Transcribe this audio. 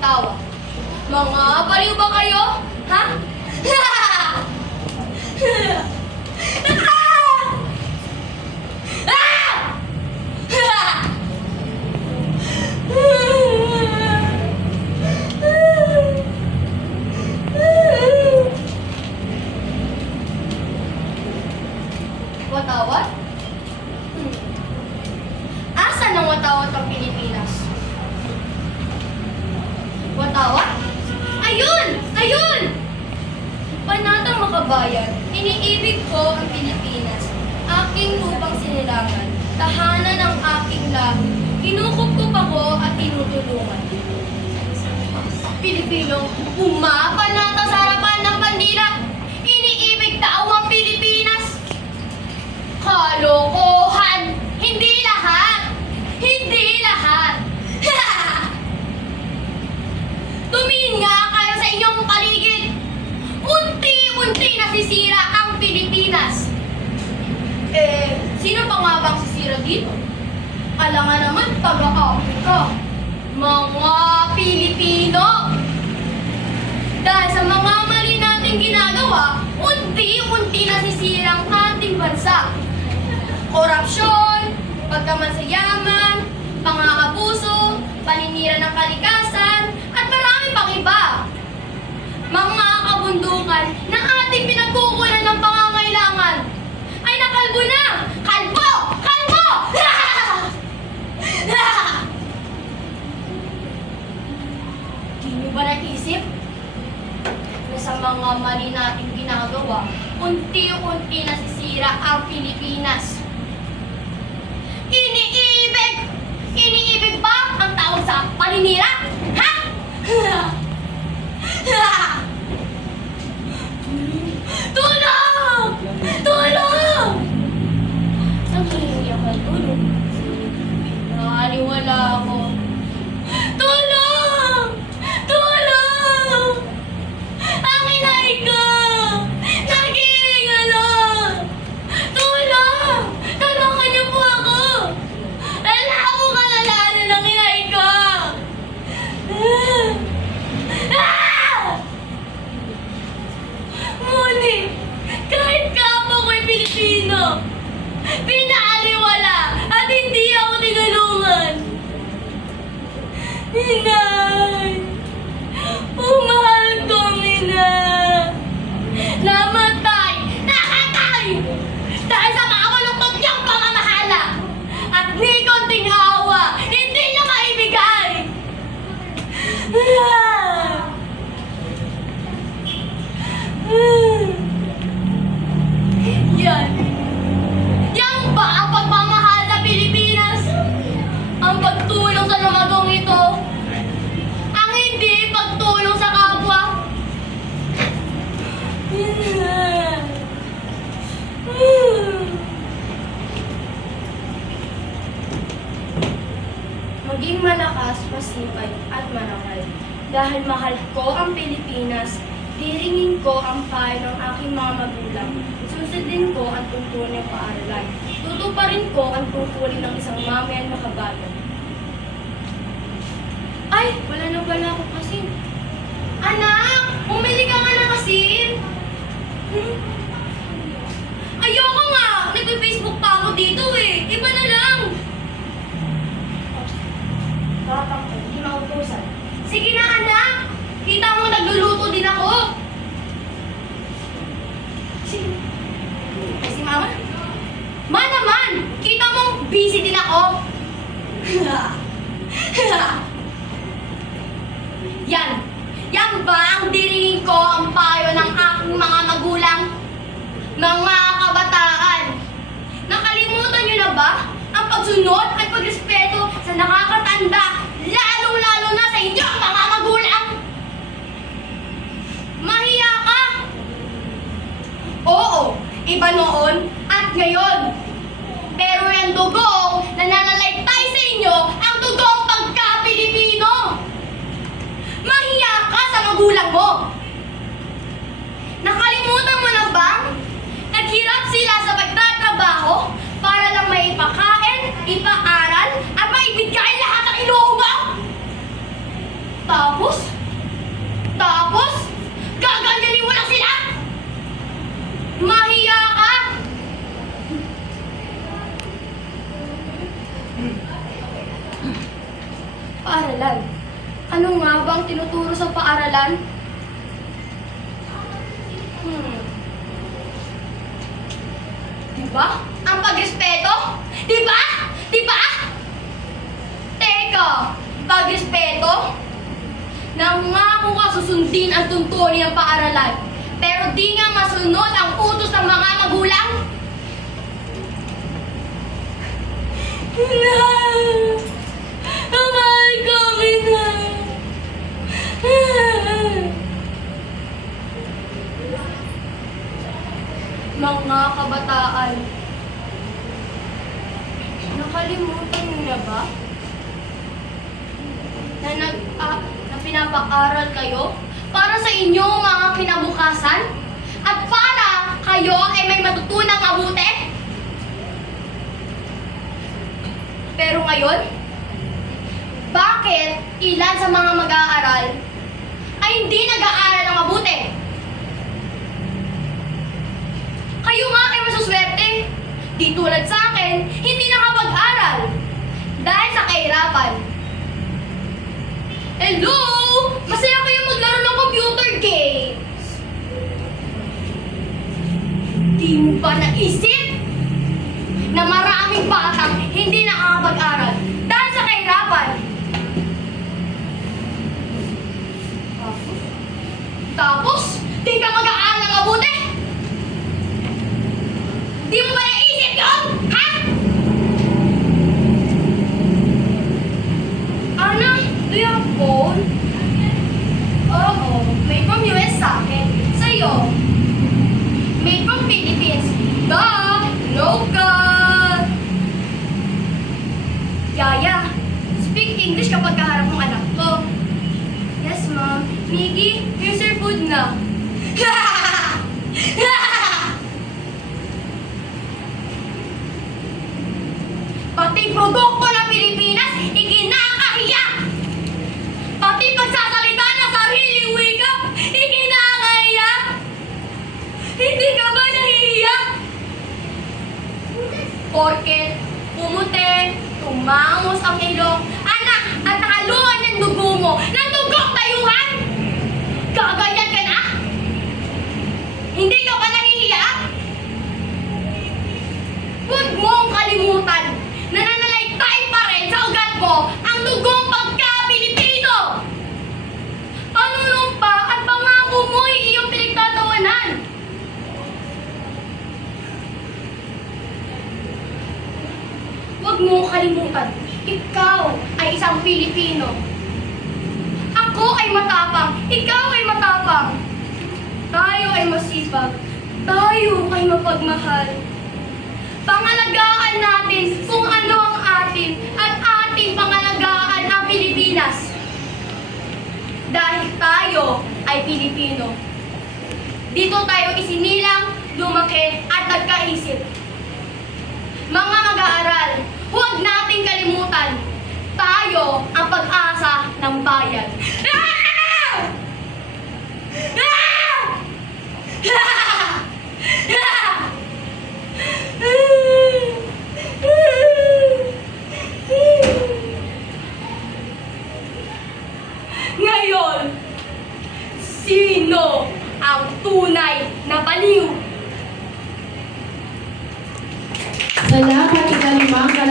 magtawa. Mga baliw ba kayo? Ha? Watawat? Asan ang watawat ang Pilipinas? Watawat? Ayun! Ayun! Panatang makabayan, iniibig ko ang Pilipinas. Aking lupang sinilangan, tahanan ng aking lahi. Kinukukup ako at tinutulungan. Pilipinong umapanata sa harapan ng bandila. Iniibig tao ang Pilipinas. Kalokohan! Hindi lahat! Hindi lahat! Tumingin nga kayo sa inyong paligid. Unti-unti nasisira ang Pilipinas. Sino pa nga bang sisira dito? Alangan naman taga-Afrika. Mga Pilipino. Dahil sa mga mali nating ginagawa, unti-unti nasisira ang ating bansa. Korupsyon, pagkamansayaman, pangakabuso, paninira ng kalikasan, at marami pang iba. Mga kabundukan na ating pinagkukunan ng pangangailangan ay nakalbo na! Kalbo! Kalbo! Di nyo ba naisip na sa mga mali nating ginagawa, unti-unti nasisira ang Pilipinas? Iniibig! Iniibig ba ang tawag sa paninira? Ha? Tulong! Tulong! Saan hihingi ako ng tulong? Nakaliwala ako. Tulong! Tulong! Ang inay ko! Naghihinga! Tulong! Tulungan niyo po ako! Wala akong kalalanan ng inay ko! Ngunit, kahit kapwa ko'y Pilipino, pinaaliwala at hindi ako tinulungan. Inay! Umahal kong ina! Namatay! Nakatay! Dahil sa mga malungkot niyang pamamahala at ni konting awa, hindi niya maibigay! Yan! Yan ba ang pagmamahal sa Pilipinas? Ang pagtulong sa lumagong ito? Ang hindi pagtulong sa kapwa? Maging malakas, masipag at manakal. Dahil mahal ko ang Pilipinas, diringin ko ang payo ng aking mga magulang. Susundin ko ang tuntunin ng paaralan. Tutuparin ko ang tungkulin ng isang mamayan makabayan. Ay, wala na pala akong asin. Anak, umili ka nga ng asin. Ayoko nga, nag-Facebook pa ako dito eh. Iba na lang. Tatang ko, hindi mautusan. Sige na anak, kita mo nagluluto din ako. Sige. Ay, si mama? Ma naman, kita mo busy din ako. Yan. Yan ba ang diringin ko ang payo ng aking mga magulang? Mga kabataan, nakalimutan niyo na ba ang pagsunod at pagrespeto sa nakakatanda, lalong-lalo na sa inyong mga magulang? Mahiya ka? Oo, iba noon at ngayon. Pero yung dugong nananalaytay sa inyo ang dugong pagka-Pilipino. Mahiya ka sa magulang mo. Nakalimutan mo na bang naghirap sila sa pagtatrabaho para lang maipakain, ipaaral, at maibigay lahat ng inuubang? Tapos, kabataan? Diba? Ang pagrespeto? Diba? Diba? Teka, pagrespeto? Nangako ka susundin ang tuntunin ng paaralan, pero di nga masunod ang utos ng mga magulang? Na! Amay kami na! Mga kabataan, nakalimutan niyo na ba? Na pinapaaral kayo para sa inyong mga kinabukasan at para kayo ay may matutunang mabuti? Pero ngayon, bakit ilan sa mga mag-aaral ay hindi nag-aaral ng mabuti? Kayo nga ay masuswerte. Di tulad sa akin, hindi nakapag-aral dahil sa kahirapan. Hello! Masaya kayo maglaro ng computer games. Di mo ba naisip na maraming batang hindi nakakapag-aral dahil sa kahirapan? Tapos, di ka mag-aaral ng mabuti? Di mo ba naisip yun? Ha? Ana, do you have a phone? Oo, made from US sa akin. Sa'yo? Made from Philippines. Duh! No God! Yaya, speak English kapag kaharap ng anak ko. Yes, ma'am. Miggy, here's your food na. Pati produkto ng Pilipinas, ikinakahiya! Pati pagsasalita ng sariling wika, ikinakahiya! Hindi ka ba nahihiya? Porket pumuti, tumangos ang ilong, anak, at nakalungan ng dugo mo ng dugong tayuhan! Gaganyan ka na? Hindi ka ba nahihiya? Huwag mong kalimutan na nananalaytay pa rin sa ugat mo ang dugong pagka-Pilipino! Panunumpa at pangako mo ay iyong pinagtatawanan! Huwag mong kalimutan, ikaw ay isang Pilipino. Ako ay matapang, ikaw ay matapang. Tayo ay masipag, tayo ay mapagmahal. Pangalagaan natin kung ano ang atin at ating pangalagaan ang Pilipinas. Dahil tayo ay Pilipino. Dito tayo isinilang, lumaki at nagkaisip. Mga mag-aaral, huwag nating kalimutan, tayo ang pag-asa ng bayan. Ngayon, sino ang tunay na baliw? Salamat, ikalimang